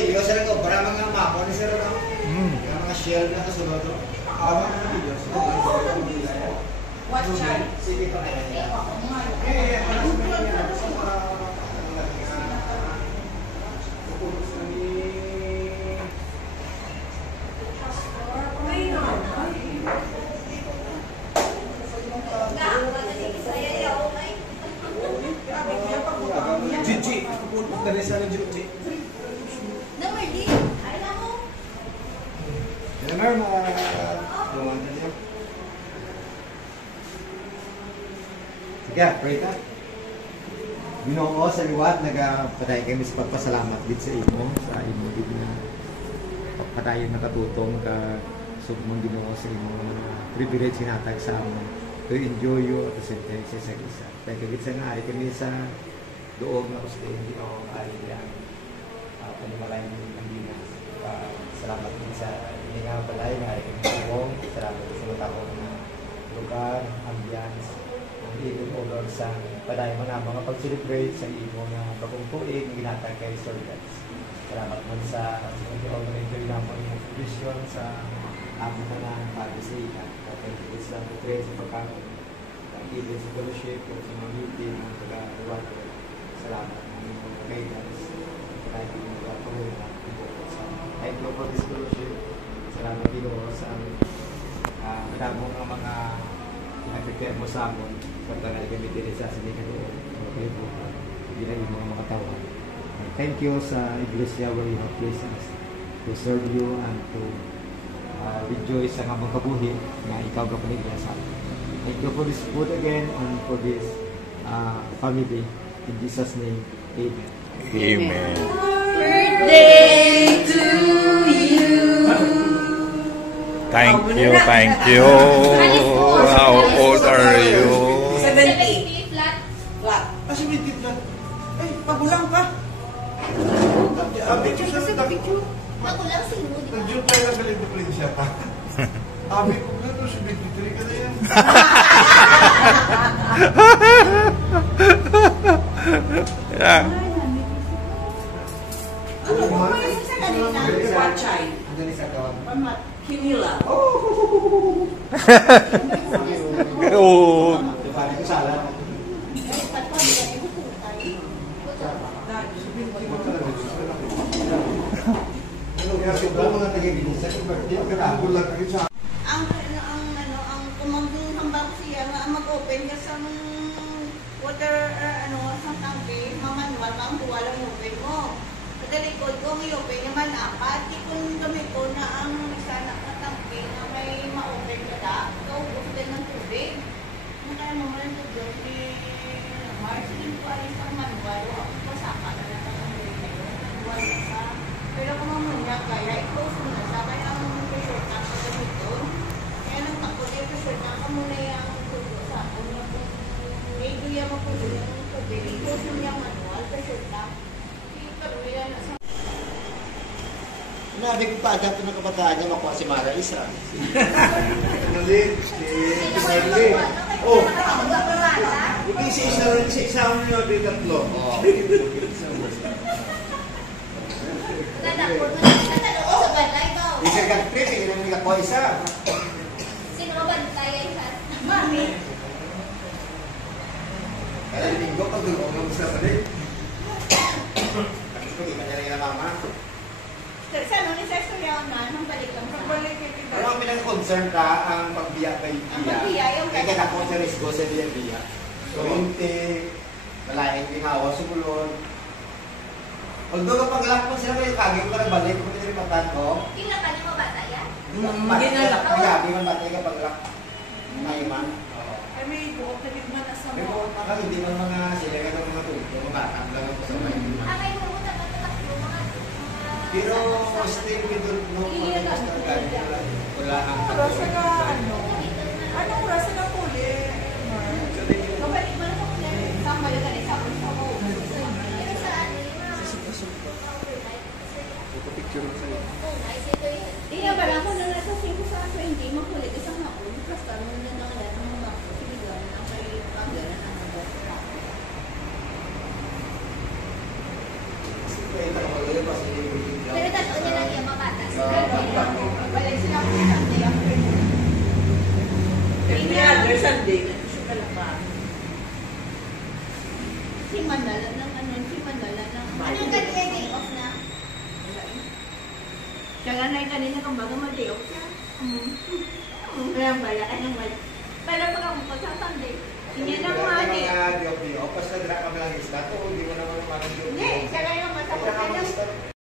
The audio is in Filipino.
video sila ko para mga mako ni sir no. Mga shell na to sulod. Awa na video. What chart? Sige pa kaya. Gigi, dari sana Gigi. Nomor di, ay na mo. Nomor lumayan dia. Sige, pray ta. Ginoo sa liwat nagapatay kami sa pagpasalamat gid sa imo gid na patayon nakatutong ka sugmong Ginoo sa imo privilege hinatag sa amon to enjoy you at the same time sa isa. Thank you gid sa nga kami sa doog na gusto hindi ako kaya panimalay ng Dina. Salamat din sa hindi nga balay nga ay kami salamat sa mga tao na lugar, ambience, ang ibig mo Lord sa paday mga pag-celebrate sa imo nga bagong tuig na ginatag kay Sir Guys. Salamat mo sa enjoy naman yung vision sa aming mga pag-isika. Thank you sa pag-pray sa pagkakas. Thank you sa fellowship sa mga meeting ng pag-awat. Salamat ng mga guidance. Thank you sa pag-awat. Thank you for this fellowship. Salamat din sa madamong mga nag-prepare mo sa amon. Sa tagal kami din sa sinikan doon. Okay po. Hindi na yung mga katawan. Thank you sa Iglesia where you have placed us to serve you and to rejoice sa mga kabuhi na ikaw ka panigla sa amin. Thank you for this food again and for this family. In Jesus' name, Amen. Amen. Birthday to you. Thank you, thank you. How old are you? 70. Flat. Flat. 70 flat. Ay, pagulang ka. Abi ko sa picture. Magulang si mo, di ba? Nag-joke tayo na galing ko prinsya pa. Abi ko nga to, 73 ka na yan. Yeah. Ano mo? Sa kanina. Pachay. Ano ni sa kawan? Kinila. Oh. Pare ko sala. Kaya siguro mga taga-ginisa yung birthday, karabol lang kayo sa Ang kumambing hambang siya nga mag-open ka sa water, sa tangke, mamanual, ang buwalang open mo. Sa likod ko, may open naman apat. Di kung gamit ko na ang isa na tangke na may ma-open ka da, ikaw gusto din ng tubig. Kaya mo man ito doon ni Mars, hindi ko alis ang manual, o ako pasaka na nakakambili kayo. Manual na sa, pero kung mamunya kaya, i-close mo na sa, kaya ang pressure tank sa gamit doon. Kaya nang takot yung pressure tank, muna yung tulo sa ako na kung medyo yung mapulo yung tubig, i-close mo yung manual, pressure tank. I-taroy yan na sa Nabi ko pa agad ng kabataan niya makuha si Mara Isa. Galing. Si Marley. Oh. Hindi si isa mo nyo, di tatlo. Nanakot sa balay ko. Isa ka trip, hindi namin nakuha isa. Sino mabantay ay sa? Mami. Kaya linggo pag doon, huwag mo sa balik. Kasi pag iba niya na mama. Sa ano ni Sir Yaman, nang balik lang. Balik Pero ang pinang-concern ka, ang pagbiya kay Ang pagbiya, yung kaya kinakot sa risgo sa biya-biya. Kurinti, malayang ginawa, sumulon. Although kapag lock mo sila kayo, kagay ko na balik, kung hindi matan ko. Kailan ka niya mabatayan? Ginalak. Magabi man batay kapag lock. Naiman. Ay, may buhok na gitna na sa Pero naka hindi man mga sila ka ng mga tulog, mga atang ko sa may. Akay mo na matatakbo mga Pero still we don't know kung ano basta gano'n. Wala ang Rasa ka, anong rasa ka puli? Mabalik mo na sa kulit. Sama yun ka sa mo. Pero saan? Picture mo sa'yo. Di na ba lang kung nang nasa 5 sa 20, magkulit isang hapon. Basta mo na lang yan ang mga piligan na may paggalan ng mga Kaya ito, Si Manala ng ano, si Manala ng... Anong kanina day off na? Kaya na kanina kung bago mag-day off siya. Kaya bala ka nang wala. Pero pag ako po sa Sunday, hindi na mga day off. Mga diop-diop. Basta dala ka lang isda to, hindi mo naman naman diop-diop. Hindi, siya lang yung Wala masakot ka ka lang. mag-start.